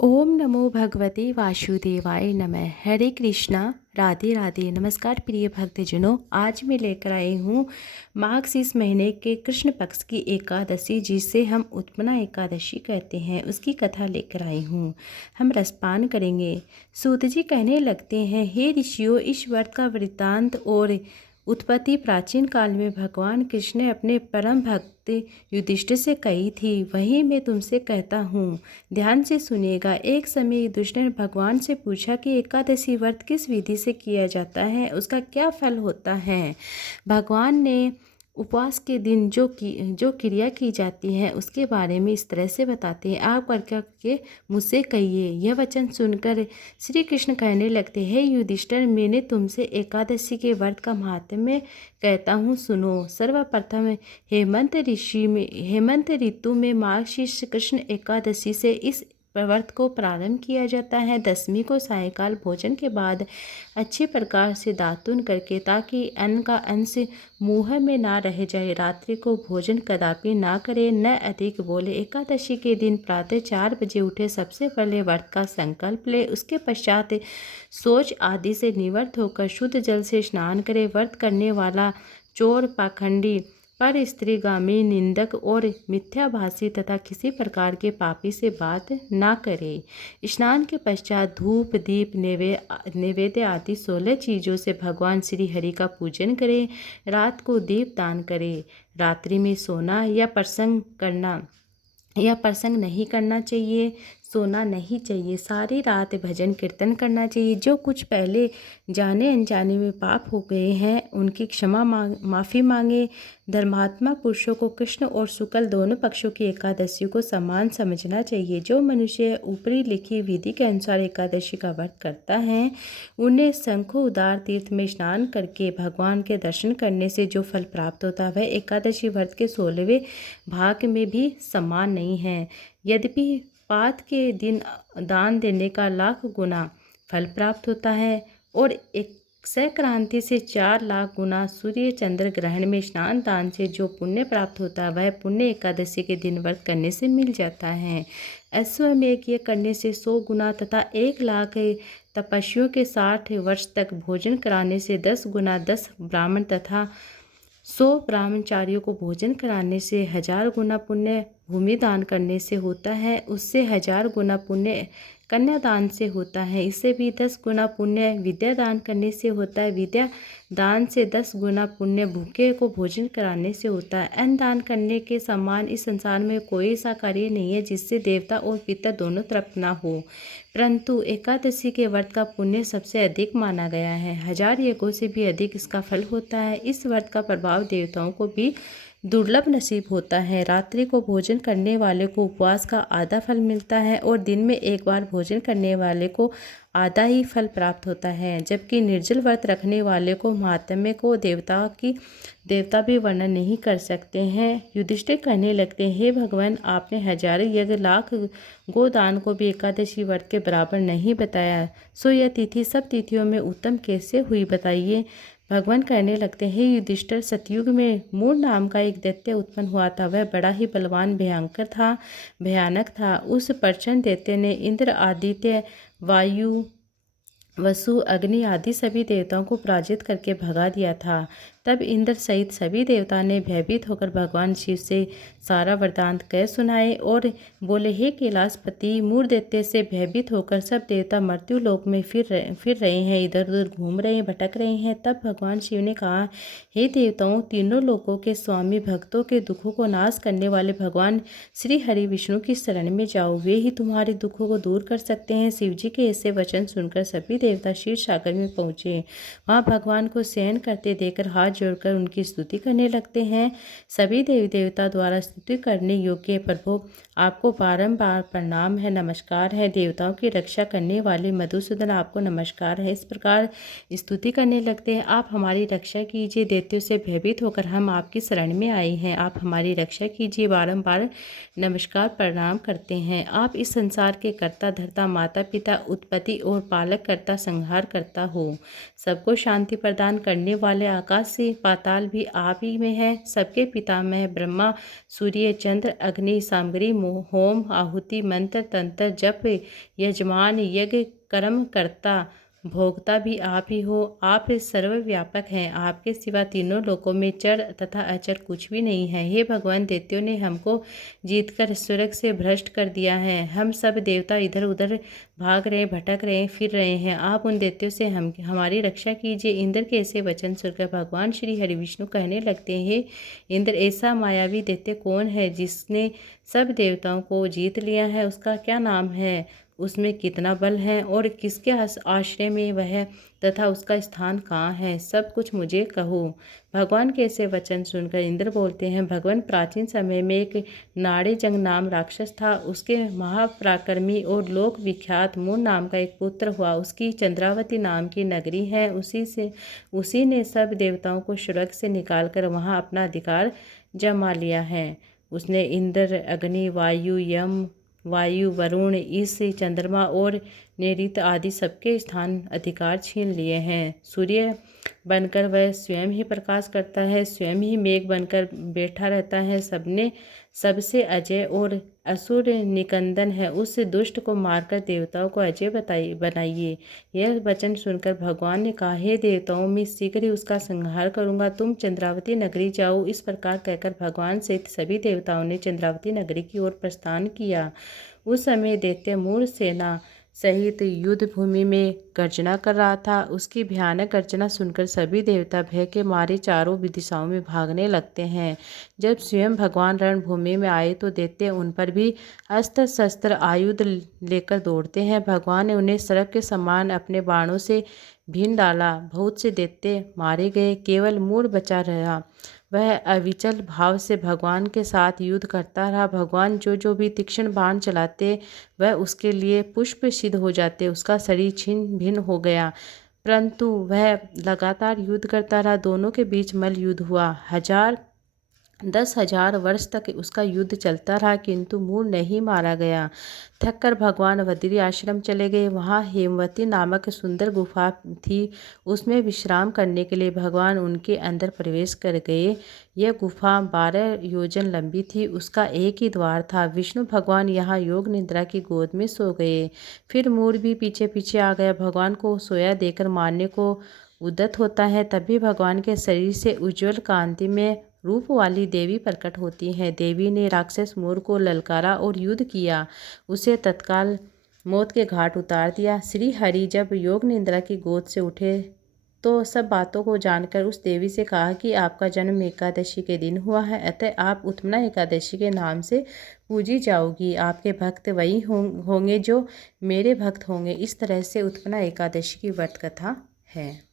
ओम नमो भगवते वासुदेवाय नमः। हरे कृष्णा, राधे राधे। नमस्कार प्रिय भक्तजनों, आज मैं लेकर आई हूँ मार्गशीर्ष महीने के कृष्ण पक्ष की एकादशी, जिसे हम उत्पन्ना एकादशी कहते हैं, उसकी कथा लेकर आई हूँ। हम रसपान करेंगे। सूत जी कहने लगते हैं, हे ऋषियों, इस व्रत का वृत्तांत और उत्पत्ति प्राचीन काल में भगवान कृष्ण ने अपने परम भक्त युधिष्ठिर से कही थी, वही मैं तुमसे कहता हूँ। ध्यान से सुनिएगा। एक समय युधिष्ठिर ने भगवान से पूछा कि एकादशी व्रत किस विधि से किया जाता है, उसका क्या फल होता है। भगवान ने उपवास के दिन जो क्रिया की जाती है उसके बारे में इस तरह से बताते हैं, आप करके मुझसे कहिए। यह वचन सुनकर श्री कृष्ण कहने लगते हैं, युधिष्ठिर, मैंने तुमसे एकादशी के व्रत का महात्म्य कहता हूँ, सुनो। सर्वप्रथम हेमंत ऋतु में मार्गशीर्ष कृष्ण एकादशी से इस व्रत को प्रारंभ किया जाता है। दशमी को सायंकाल भोजन के बाद अच्छे प्रकार से दातुन करके, ताकि अन्न का अंश मुँह में ना रह जाए। रात्रि को भोजन कदापि ना करे, न अधिक बोले। एकादशी के दिन प्रातः 4 बजे उठे, सबसे पहले व्रत का संकल्प ले। उसके पश्चात शौच आदि से निवृत्त होकर शुद्ध जल से स्नान करे। व्रत करने वाला चोर, पाखंडी, पर स्त्रीगामी, निंदक और मिथ्याभाषी तथा किसी प्रकार के पापी से बात ना करे। स्नान के पश्चात धूप, दीप, नैवेद्य आदि 16 चीज़ों से भगवान श्री हरि का पूजन करे। रात को दीप दान करे। रात्रि में सोना या प्रसंग नहीं करना चाहिए, सोना नहीं चाहिए। सारी रात भजन कीर्तन करना चाहिए। जो कुछ पहले जाने अनजाने में पाप हो गए हैं उनकी माफ़ी मांगे। धर्मात्मा पुरुषों को कृष्ण और शुक्ल दोनों पक्षों की एकादशी को समान समझना चाहिए। जो मनुष्य ऊपरी लिखी विधि के अनुसार एकादशी का व्रत करता है, उन्हें शंखो उदार तीर्थ में स्नान करके भगवान के दर्शन करने से जो फल प्राप्त होता है, वह एकादशी व्रत के 16वें भाग में भी समान नहीं है। यद्यपि पात के दिन दान देने का 1,00,000 गुना फल प्राप्त होता है और एक संक्रांति से 4,00,000 गुना सूर्य चंद्र ग्रहण में स्नान दान से जो पुण्य प्राप्त होता है, वह पुण्य एकादशी के दिन व्रत करने से मिल जाता है। अश्वमेध यज्ञ करने से 100 गुना तथा 1,00,000 तपस्वियों के 60 वर्ष तक भोजन कराने से 10 गुना, 10 ब्राह्मण तथा 100 ब्रह्मचारियों को भोजन कराने से 1000 गुना पुण्य भूमि दान करने से होता है। उससे 1000 गुना पुण्य कन्यादान से होता है। इससे भी 10 गुना पुण्य विद्या दान करने से होता है। विद्या दान से 10 गुना पुण्य भूखे को भोजन कराने से होता है। अन्न दान करने के समान इस संसार में कोई ऐसा कार्य नहीं है जिससे देवता और पितर दोनों तृप्त ना हो, परंतु एकादशी के व्रत का पुण्य सबसे अधिक माना गया है। 1000 यज्ञों से भी अधिक इसका फल होता है। इस व्रत का प्रभाव देवताओं को भी दुर्लभ नसीब होता है। रात्रि को भोजन करने वाले को उपवास का आधा फल मिलता है और दिन में एक बार भोजन करने वाले को आधा ही फल प्राप्त होता है, जबकि निर्जल व्रत रखने वाले को महात्म्य को देवता भी वर्णन नहीं कर सकते हैं। युधिष्ठिर कहने लगते हैं, हे भगवान, आपने 1000 यज्ञ, 1,00,000 गोदान को भी एकादशी व्रत के बराबर नहीं बताया, सो यह तिथि सब तिथियों में उत्तम कैसे हुई, बताइए। भगवान कहने लगते हैं, हे युधिष्ठिर, सतयुग में मूर नाम का एक दैत्य उत्पन्न हुआ था। वह बड़ा ही बलवान भयानक था। उस प्रचंड दैत्य ने इंद्र, आदित्य, वायु, वसु, अग्नि आदि सभी देवताओं को पराजित करके भगा दिया था। तब इंद्र सहित सभी देवता ने भयभीत होकर भगवान शिव से सारा वृतांत कह सुनाए और बोले, हे कैलाशपति, मूर दैत्य से भयभीत होकर सब देवता मृत्यु लोक में फिर रहे हैं, इधर उधर घूम रहे हैं, भटक रहे हैं। तब भगवान शिव ने कहा, हे देवताओं, तीनों लोकों के स्वामी, भक्तों के दुखों को नाश करने वाले भगवान श्री हरि विष्णु की शरण में जाओ, वे ही तुम्हारे दुखों को दूर कर सकते हैं। शिव जी के ऐसे वचन सुनकर सभी देवता क्षीर सागर में पहुँचे। वहाँ भगवान को शयन करते देखकर हाथ जोड़कर उनकी स्तुति करने लगते हैं। सभी देवी देवता द्वारा स्तुति करने योग्य प्रभु, आपको बारंबार प्रणाम है, नमस्कार है। देवताओं की रक्षा करने वाले मधुसूदन, आपको नमस्कार है। इस प्रकार स्तुति करने लगते हैं, आप हमारी रक्षा कीजिए, दैत्यों से भयभीत होकर हम आपकी शरण में आए हैं, आप हमारी रक्षा कीजिए। बारंबार नमस्कार प्रणाम करते हैं। आप इस संसार के कर्ता धर्ता, माता पिता, उत्पत्ति और पालक करता, संहार करता हो। सबको शांति प्रदान करने वाले, आकाश पाताल भी आप ही में है। सबके पितामह ब्रह्मा, सूर्य, चंद्र, अग्नि, सामग्री, होम, आहुति, मंत्र, तंत्र, जप, यजमान, यज्ञ, कर्म करता, भोगता भी आप ही हो। आप सर्वव्यापक हैं। आपके सिवा तीनों लोकों में चर तथा अचर कुछ भी नहीं है। हे भगवान, दैत्यों ने हमको जीतकर स्वर्ग से भ्रष्ट कर दिया है। हम सब देवता इधर उधर भाग रहे, भटक रहे, फिर रहे हैं। आप उन दैत्यों से हमारी रक्षा कीजिए। इंद्र के ऐसे वचन सुनकर भगवान श्री हरि विष्णु कहने लगते हैं, इंद्र, ऐसा मायावी दैत्य कौन है जिसने सब देवताओं को जीत लिया है? उसका क्या नाम है? उसमें कितना बल है और किसके आश्रय में वह तथा उसका स्थान कहाँ है? सब कुछ मुझे कहो। भगवान के ऐसे वचन सुनकर इंद्र बोलते हैं, भगवान, प्राचीन समय में एक नाड़ेजंग नाम राक्षस था। उसके महापराक्रमी और लोक विख्यात मून नाम का एक पुत्र हुआ। उसकी चंद्रावती नाम की नगरी है। उसी ने सब देवताओं को स्वर्ग से निकालकर वहाँ अपना अधिकार जमा लिया है। उसने इंद्र, अग्नि, वायु, वरुण, इस चंद्रमा और नैऋत आदि सबके स्थान अधिकार छीन लिए हैं। सूर्य बनकर वह स्वयं ही प्रकाश करता है, स्वयं ही मेघ बनकर बैठा रहता है। सबसे अजय और असुर निकंदन है। उस दुष्ट को मारकर देवताओं को अजय बनाइए। यह वचन सुनकर भगवान ने कहा, हे देवताओं, मैं शीघ्र ही उसका संहार करूंगा। तुम चंद्रावती नगरी जाओ। इस प्रकार कहकर भगवान सहित सभी देवताओं ने चंद्रावती नगरी की ओर प्रस्थान किया। उस समय दैत्य मूर सेना सहित युद्ध भूमि में गर्जना कर रहा था। उसकी भयानक गर्जना सुनकर सभी देवता भय के मारे चारों दिशाओं में भागने लगते हैं। जब स्वयं भगवान रणभूमि में आए तो दैत्य उन पर भी अस्त्र शस्त्र आयुध लेकर दौड़ते हैं। भगवान ने उन्हें सर्प के समान अपने बाणों से भीन डाला। बहुत से दैत्य मारे गए, केवल मूर बचा रहा। वह अविचल भाव से भगवान के साथ युद्ध करता रहा। भगवान जो भी तीक्ष्ण बाण चलाते वह उसके लिए पुष्प सिद्ध हो जाते। उसका शरीर छिन्न भिन्न हो गया, परंतु वह लगातार युद्ध करता रहा। दोनों के बीच मल्ल युद्ध हुआ। 10,000 वर्ष तक उसका युद्ध चलता रहा, किंतु मूर नहीं मारा गया। थककर भगवान बद्री आश्रम चले गए। वहाँ हेमवती नामक सुंदर गुफा थी। उसमें विश्राम करने के लिए भगवान उनके अंदर प्रवेश कर गए। यह गुफा 12 योजन लंबी थी। उसका एक ही द्वार था। विष्णु भगवान यहाँ योग निद्रा की गोद में सो गए। फिर मूर भी पीछे पीछे आ गया। भगवान को सोया देकर मारने को उद्यत होता है। तभी भगवान के शरीर से उज्ज्वल कांति में रूप वाली देवी प्रकट होती है। देवी ने राक्षस मूर को ललकारा और युद्ध किया। उसे तत्काल मौत के घाट उतार दिया। श्री हरि जब योग निद्रा की गोद से उठे तो सब बातों को जानकर उस देवी से कहा कि आपका जन्म एकादशी के दिन हुआ है, अतः आप उत्पन्ना एकादशी के नाम से पूजी जाओगी। आपके भक्त वही होंगे जो मेरे भक्त होंगे। इस तरह से उत्पन्ना एकादशी की व्रत कथा है।